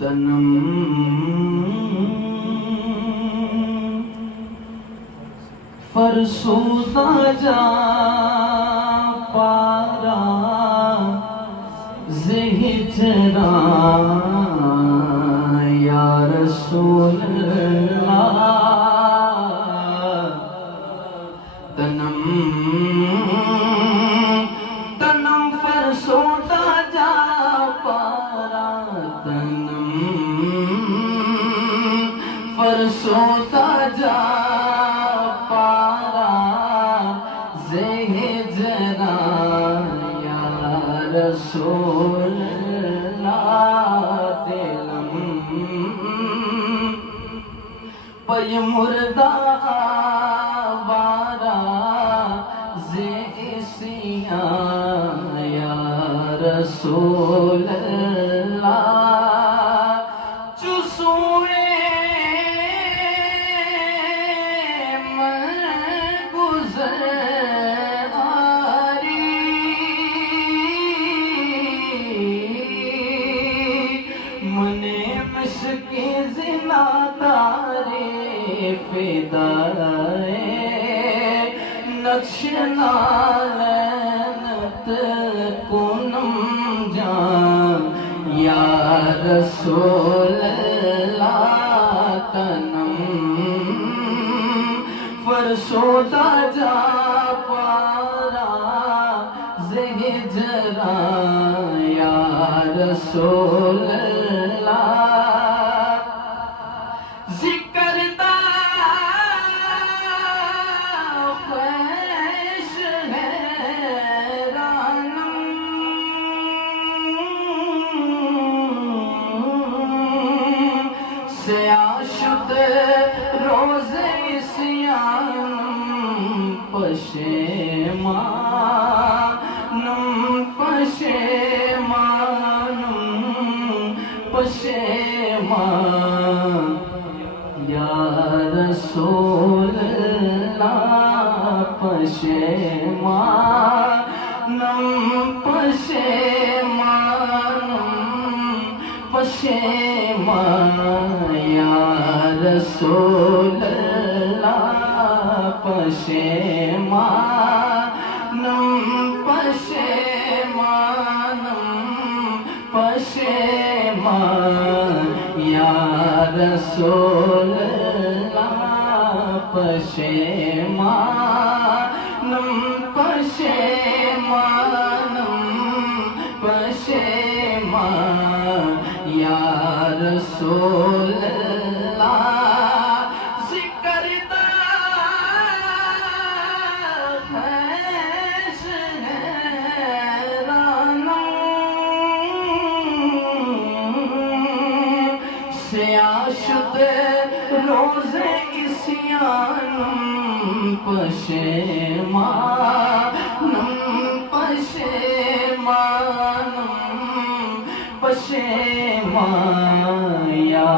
تنم فرسودہ جا پارا زہجرا یا رسول اللہ تنم فرسودہ جا پارا تنم فرسودہ جا رسول اللہ دلم پی مردہ آوارا زیسیاں یا رسول اللہ چسوئے میں گزر نقش نالینت کنم جان یا رسول اللہ تنم فرسودہ جا پارا زہجرا یا رسول اللہ سیاشد روز اسیانم پشیمانم پشیمان یا رسول اللہ پشیمانم پشیمان یا رسول اللہ پشیمانم پشیمان یا رسول اللہ پشیمانم پشیمان یا رسول اللہ ذکر خیش حیرانم سیاشد روز اسیانم پشیمان یا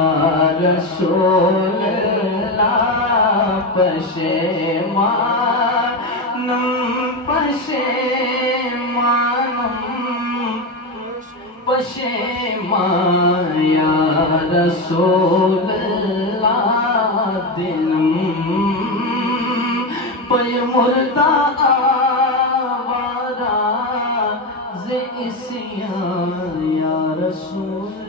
رسول اللہ پشیمانم پشیمان یا رسول اللہ دلم پی مردہ آوارا زیسیاں یا رسول